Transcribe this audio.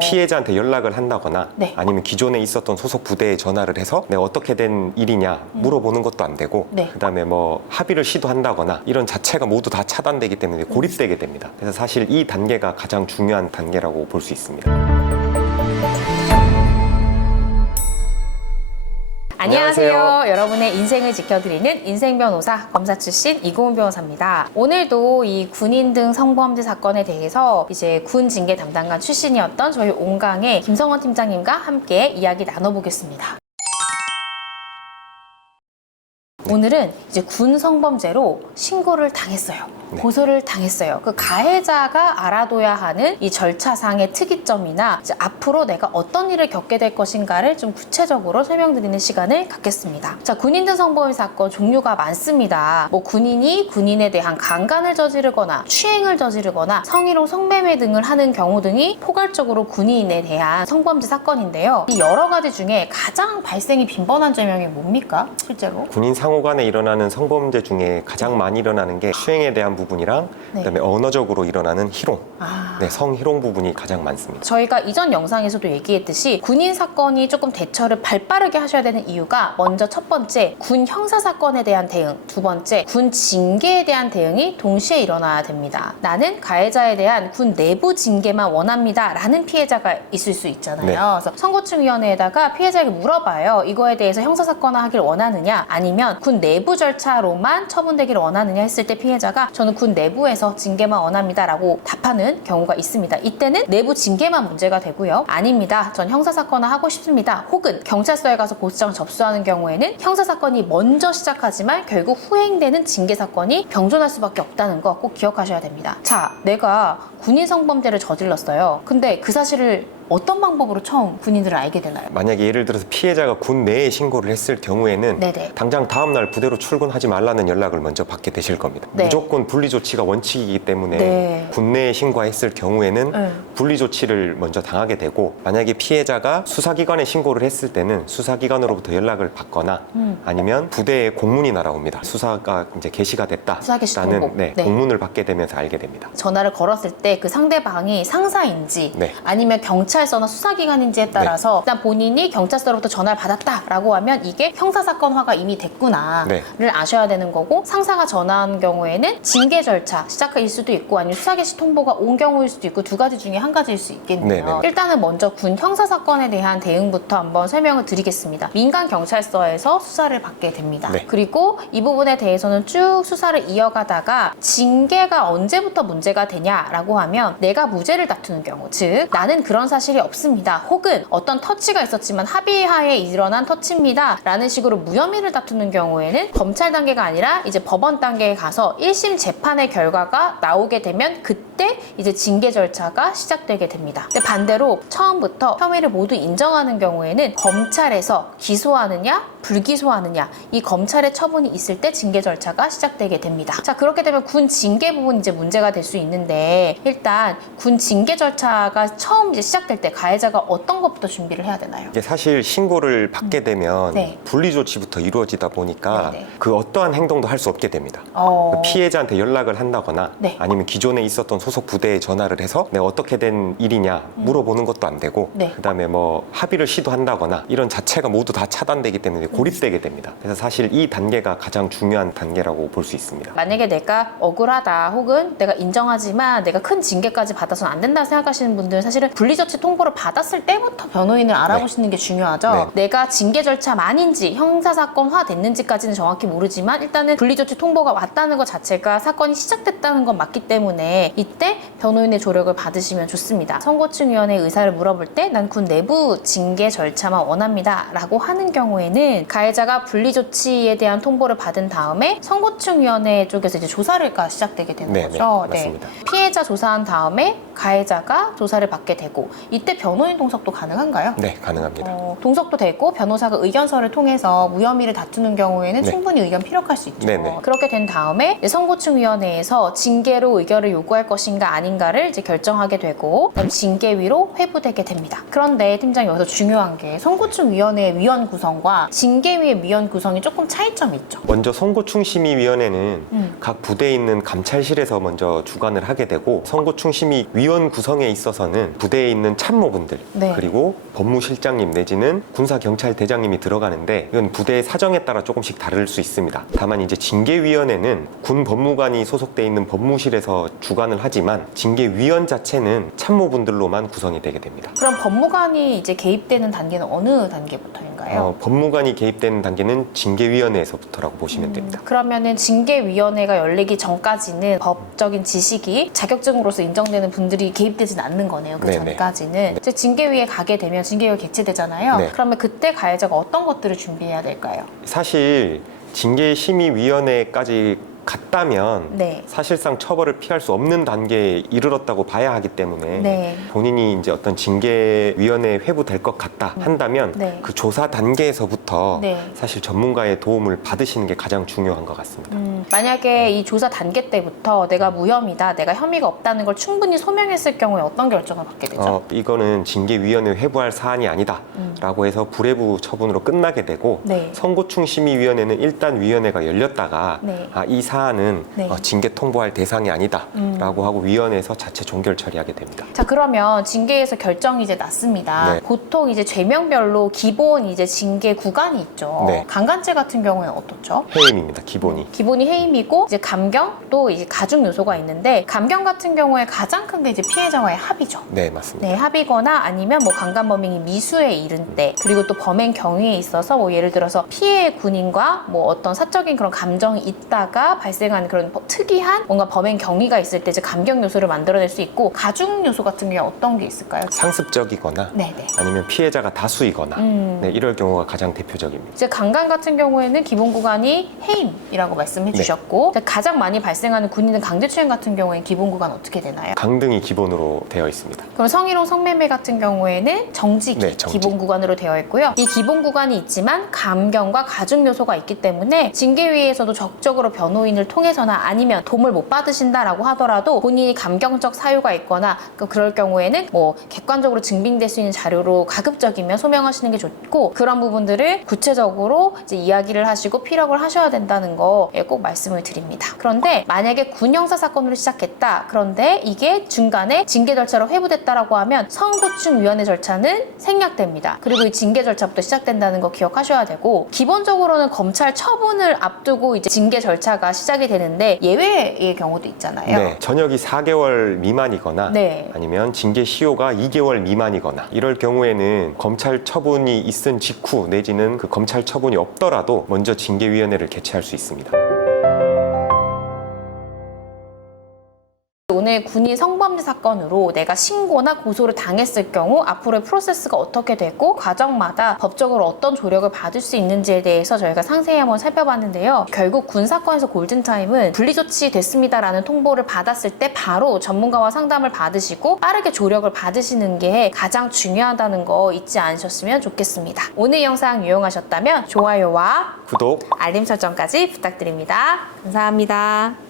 피해자한테 연락을 한다거나 네. 아니면 기존에 있었던 소속 부대에 전화를 해서 내가 어떻게 된 일이냐 물어보는 것도 안 되고 네. 그다음에 뭐 합의를 시도한다거나 이런 자체가 모두 다 차단되기 때문에 고립되게 됩니다. 그래서 사실 이 단계가 가장 중요한 단계라고 볼 수 있습니다. 안녕하세요. 여러분의 인생을 지켜드리는 인생변호사 검사 출신 이고은 변호사입니다. 오늘도 이 군인 등 성범죄 사건에 대해서 이제 군 징계 담당관 출신이었던 저희 온강의 김성원 팀장님과 함께 이야기 나눠보겠습니다. 오늘은 이제 군 성범죄로 신고를 당했어요. 네. 고소를 당했어요. 그 가해자가 알아둬야 하는 이 절차상의 특이점이나 이제 앞으로 내가 어떤 일을 겪게 될 것인가를 좀 구체적으로 설명드리는 시간을 갖겠습니다. 자, 군인 등 성범죄 사건 종류가 많습니다. 뭐 군인이 군인에 대한 강간을 저지르거나 추행을 저지르거나 성희롱, 성매매 등을 하는 경우 등이 포괄적으로 군인에 대한 성범죄 사건인데요. 이 여러 가지 중에 가장 발생이 빈번한 죄명이 뭡니까? 실제로? 군인 상호 간에 일어나는 성범죄 중에 가장 많이 일어나는 게 추행에 대한 부분이랑 네. 그다음에 언어적으로 일어나는 희롱, 아... 성희롱 부분이 가장 많습니다. 저희가 이전 영상에서도 얘기했듯이 군인 사건이 조금 대처를 발빠르게 하셔야 되는 이유가 먼저 첫 번째, 군 형사 사건에 대한 대응, 두 번째, 군 징계에 대한 대응이 동시에 일어나야 됩니다. 나는 가해자에 대한 군 내부 징계만 원합니다 라는 피해자가 있을 수 있잖아요. 네. 그래서 선고충위원회에다가 피해자에게 물어봐요. 이거에 대해서 형사사건화하길 원하느냐 아니면 군 내부 절차로만 처분되기를 원하느냐 했을 때 피해자가 저는 군 내부에서 징계만 원합니다 라고 답하는 경우가 있습니다. 이때는 내부 징계만 문제가 되고요. 아닙니다. 전 형사사건화 하고 싶습니다. 혹은 경찰서에 가서 고소장을 접수하는 경우에는 형사사건이 먼저 시작하지만 결국 후행되는 징계사건이 병존할 수밖에 없다는 거 꼭 기억하셔야 됩니다. 자, 내가 군인 성범죄를 저질렀어요. 근데 그 사실을 어떤 방법으로 처음 군인들을 알게 되나요? 만약에 예를 들어서 피해자가 군 내에 신고를 했을 경우에는 네네. 당장 다음날 부대로 출근하지 말라는 연락을 먼저 받게 되실 겁니다. 네. 무조건 분리조치가 원칙이기 때문에 네. 군 내에 신고했을 경우에는 네. 분리조치를 먼저 당하게 되고 만약에 피해자가 수사기관에 신고를 했을 때는 수사기관으로부터 연락을 받거나 아니면 부대에 공문이 날아옵니다. 수사가 이제 개시가 수사 개시 통보. 됐다는 네. 공문을 받게 되면서 알게 됩니다. 전화를 걸었을 때 그 상대방이 상사인지 네. 아니면 경찰서나 수사기관인지에 따라서 일단 본인이 경찰서로부터 전화를 받았다라고 하면 이게 형사사건화가 이미 됐구나를 네. 아셔야 되는 거고, 상사가 전화한 경우에는 징계 절차 시작일 수도 있고 아니면 수사 개시 통보가 온 경우일 수도 있고 두 가지 중에 한 가지일 수 있겠네요. 네네. 일단은 먼저 군 형사사건에 대한 대응부터 한번 설명을 드리겠습니다. 민간 경찰서에서 수사를 받게 됩니다. 네. 그리고 이 부분에 대해서는 쭉 수사를 이어가다가 징계가 언제부터 문제가 되냐라고 하면 내가 무죄를 다투는 경우, 즉 나는 그런 사실이 없습니다. 혹은 어떤 터치가 있었지만 합의하에 일어난 터치입니다 라는 식으로 무혐의를 다투는 경우에는 검찰 단계가 아니라 이제 법원 단계에 가서 1심 재판의 결과가 나오게 되면 그때 이제 징계 절차가 시작되게 됩니다. 근데 반대로 처음부터 혐의를 모두 인정하는 경우에는 검찰에서 기소하느냐 불기소하느냐, 이 검찰의 처분이 있을 때 징계 절차가 시작되게 됩니다. 자, 그렇게 되면 군 징계 부분이 이제 문제가 될 수 있는데, 일단 군 징계 절차가 처음 이제 시작될 때 가해자가 어떤 것부터 준비를 해야 되나요? 이게 사실 신고를 받게 되면 네. 분리조치부터 이루어지다 보니까 네네. 그 어떠한 행동도 할 수 없게 됩니다. 그 피해자한테 연락을 한다거나 네. 아니면 기존에 있었던 소속 부대에 전화를 해서 내가 어떻게 된 일이냐 물어보는 것도 안 되고 네. 그다음에 뭐 합의를 시도한다거나 이런 자체가 모두 다 차단되기 때문에 고립되게 됩니다. 그래서 사실 이 단계가 가장 중요한 단계라고 볼 수 있습니다. 만약에 내가 억울하다 혹은 내가 인정하지만 내가 큰 징계까지 받아서는 안 된다 생각하시는 분들은 사실은 분리조치 통보를 받았을 때부터 변호인을 알아보시는 게 중요하죠. 네. 내가 징계 절차만인지 형사사건화 됐는지까지는 정확히 모르지만 일단은 분리조치 통보가 왔다는 것 자체가 사건이 시작됐다는 건 맞기 때문에 이때 변호인의 조력을 받으시면 좋습니다. 선고충위원회의 의사를 물어볼 때 난 군 내부 징계 절차만 원합니다 라고 하는 경우에는 가해자가 분리조치에 대한 통보를 받은 다음에 선고충위원회 쪽에서 이제 조사가 시작되게 되는 네, 거죠. 네, 맞습니다. 피해자 조사한 다음에 가해자가 조사를 받게 되고, 이때 변호인 동석도 가능한가요? 네, 가능합니다. 동석도 되고 변호사가 의견서를 통해서 무혐의를 다투는 경우에는 네. 충분히 의견 피력할 수 있죠. 네네. 그렇게 된 다음에 선고충위원회에서 징계로 의결을 요구할 것인가 아닌가를 이제 결정하게 되고, 그럼 징계위로 회부되게 됩니다. 그런데 팀장님, 여기서 중요한 게 선고충위원회의 위원 구성과 징계위의 위원 구성이 조금 차이점이 있죠. 먼저 선고충심의위원회는 각 부대에 있는 감찰실에서 먼저 주관을 하게 되고, 선고충심의위원회는 위원 구성에 있어서는 부대에 있는 참모분들 네. 그리고 법무실장님 내지는 군사경찰대장님이 들어가는데 이건 부대의 사정에 따라 조금씩 다를 수 있습니다. 다만 이제 징계위원회는 군 법무관이 소속돼 있는 법무실에서 주관을 하지만 징계위원 자체는 참모분들로만 구성이 되게 됩니다. 그럼 법무관이 이제 개입되는 단계는 어느 단계부터인가요? 법무관이 개입되는 단계는 징계위원회에서부터라고 보시면 됩니다. 그러면은 징계위원회가 열리기 전까지는 법적인 지식이 자격증으로서 인정되는 분들이 개입되진 않는 거네요. 그 네네. 전까지는. 이제 징계위에 가게 되면 징계위가 개최되잖아요. 네. 그러면 그때 가해자가 어떤 것들을 준비해야 될까요? 사실 징계심의위원회까지 갔다면 네. 사실상 처벌을 피할 수 없는 단계에 이르렀다고 봐야 하기 때문에 네. 본인이 이제 어떤 징계위원회에 회부될 것 같다 한다면 네. 그 조사 단계에서부터 네. 사실 전문가의 도움을 받으시는 게 가장 중요한 것 같습니다. 만약에 이 조사 단계 때부터 내가 무혐의다, 내가 혐의가 없다는 걸 충분히 소명했을 경우에 어떤 결정을 받게 되죠? 이거는 징계위원회 회부할 사안이 아니다 라고 해서 불회부 처분으로 끝나게 되고 네. 선고충심의위원회는 일단 위원회가 열렸다가 네. 이 사안은 네. 징계 통보할 대상이 아니다 라고 하고 위원회에서 자체 종결 처리하게 됩니다. 자, 그러면 징계에서 결정이 이제 났습니다. 네. 보통 이제 죄명별로 기본 이제 징계 구간이 있죠. 네. 강간죄 같은 경우에는 어떻죠? 해임입니다. 기본이. 기본이 해임이고 이제 감경 또 이제 가중 요소가 있는데 감경 같은 경우에 가장 큰 게 이제 피해자와의 합의죠. 네, 맞습니다. 네, 합의거나 아니면 뭐 강간범행이 미수에 이른 때 그리고 또 범행 경위에 있어서 뭐 예를 들어서 피해 군인과 뭐 어떤 사적인 그런 감정이 있다가 발생한 그런 특이한 뭔가 범행 경위가 있을 때 이제 감경 요소를 만들어낼 수 있고 가중 요소 같은 경우에 어떤 게 있을까요? 상습적이거나 네네. 아니면 피해자가 다수이거나 네, 이럴 경우가 가장 대표적입니다. 이제 강간 같은 경우에는 기본 구간이 해임이라고 말씀해 주셨고 가장 많이 발생하는 군인은 강제추행 같은 경우에 기본 구간 어떻게 되나요? 강등이 기본으로 되어 있습니다. 그럼 성희롱 성매매 같은 경우에는 정직이 네, 정직. 기본 구간으로 되어 있고요. 이 기본 구간이 있지만 감경과 가중 요소가 있기 때문에 징계위에서도 적극적으로 변호인을 통해서나 아니면 도움을 못 받으신다라고 하더라도 본인이 감경적 사유가 있거나 그럴 경우에는 뭐 객관적으로 증빙될 수 있는 자료로 가급적이면 소명하시는 게 좋고 그런 부분들을 구체적으로 이제 이야기를 하시고 피력을 하셔야 된다는 거 꼭 말씀을 드립니다. 그런데 만약에 군 형사 사건으로 시작했다. 그런데 이게 중간에 징계 절차로 회부됐다라고 하면 선고충위원회 절차는 생략됩니다. 그리고 이 징계 절차부터 시작된다는 거 기억하셔야 되고 기본적으로는 검찰 처분을 앞두고 이제 징계 절차가 시작이 되는데 예외의 경우도 있잖아요. 네, 전역이 4개월 미만이거나 네. 아니면 징계 시효가 2개월 미만이거나 이럴 경우에는 검찰 처분이 있은 직후 내지는 그 검찰 처분이 없더라도 먼저 징계위원회를 개최할 수 있습니다. 오늘 군인 성범죄 사건으로 내가 신고나 고소를 당했을 경우 앞으로의 프로세스가 어떻게 되고 과정마다 법적으로 어떤 조력을 받을 수 있는지에 대해서 저희가 상세히 한번 살펴봤는데요. 결국 군 사건에서 골든타임은 분리조치 됐습니다라는 통보를 받았을 때 바로 전문가와 상담을 받으시고 빠르게 조력을 받으시는 게 가장 중요하다는 거 잊지 않으셨으면 좋겠습니다. 오늘 영상 유용하셨다면 좋아요와 구독 알림 설정까지 부탁드립니다. 감사합니다.